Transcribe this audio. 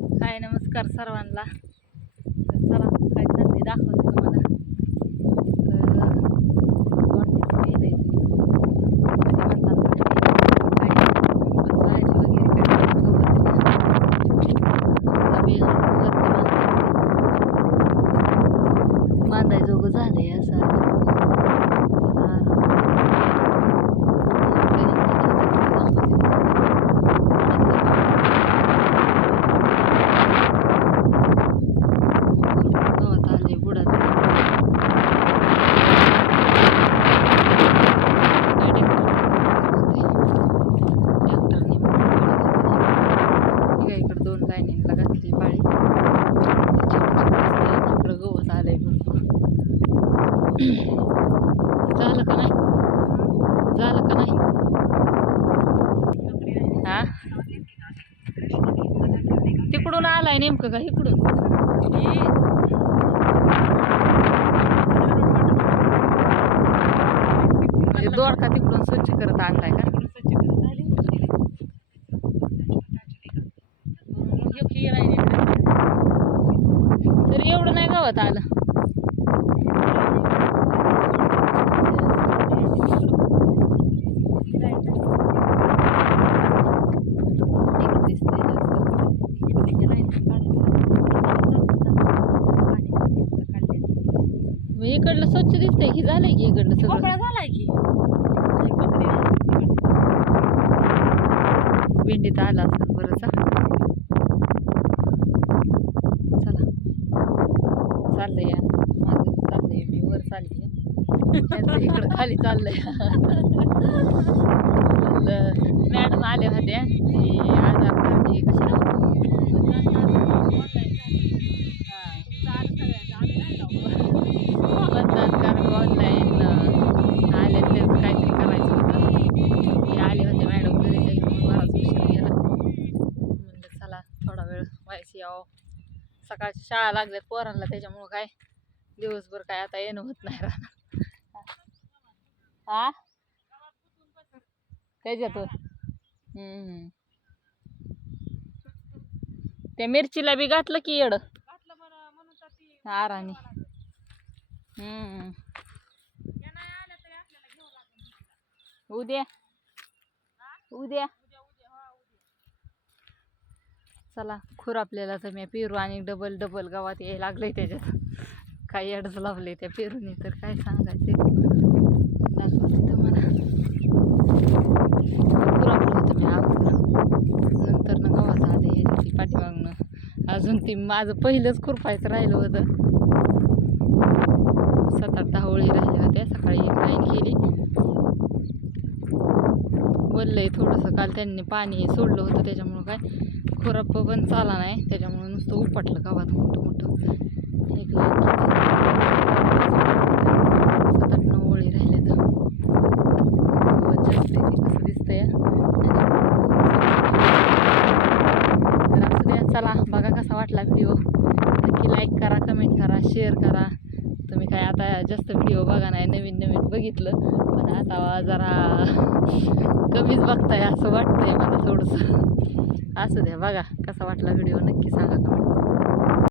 हाय नमस्कार सर्वांना. तर चला काय चाललंय दाखवते तुम्हाला. तर दोंड्याचं बांधायजोगं झालंय असं. दोन लाईनीला घातली पाळी. इकडं गवत आलंय भरपूर. झालं का नाही? झालं का नाही? हा तिकडून आलाय नेमकं का इकडून? म्हणजे दोडका तिकडून स्वच्छ करत आणलाय का? तरी एवढं नाही गवत आलं. इकडलं स्वच्छ दिसतंय की झालंय की इकडलं सगळं झालंय की भेंडीत आला असं बरंच. चला चाललंय माझं चाललंय. मी वर चालली इकडं खाली चाललंय. मॅडम आल्या होत्या की आधार कार्ड हे कशाला मतदान कार्ड ऑनलाईन आले त्याचं काहीतरी करायचं होतं. ते आले होते मॅडम घरी त्याच्यामुळे बराच उशीर गेला. म्हणलं चला थोडा वेळ व्हायची यावं. सकाळची शाळा लागल्यात पोरांना त्याच्यामुळं काय दिवसभर काय आता येणं होत नाही राहणार. हा त्याच्यातून त्या मिरचीला बी घातलं की येड आराने. उद्या उद्या चला खुर आपल्याला तर मी पेरू आणि डबल डबल गावात यायला लागलंय त्याच्यात. काही अडच लावले त्या पेरूनी तर काय सांगायचे. दाखवते तुम्हाला. खुरापलं होतं मी अगोदर नंतर ना गावात आले ती पाठीमागणं. अजून ती माझं पहिलंच खुरपायचं राहिलं होतं. 7-8 होळी राहिल्या होत्या. सकाळी एक लाईन केली. बोललंय थोडंसं काल त्यांनी पाणी सोडलं होतं त्याच्यामुळं काय खुराप पण चाला नाही. त्याच्यामुळं नुसतं उपटलं गावात मोठं मोठं. एक लाईन केली. 7-8 होळी राहिल्या तर जास्त आहे कसं दिसतंय. तर असं द्या. चला बघा कसा वाटला व्हिडिओ. नक्की लाईक करा, कमेंट करा, शेअर करा. तुम्ही काय आता जास्त व्हिडिओ बघा नाही, नवीन नवीन बघितलं पण आता जरा कमीच बघताय असं वाटतंय मला थोडंसं. असू द्या बघा कसा वाटला व्हिडिओ नक्की सांगा कमेंट करून.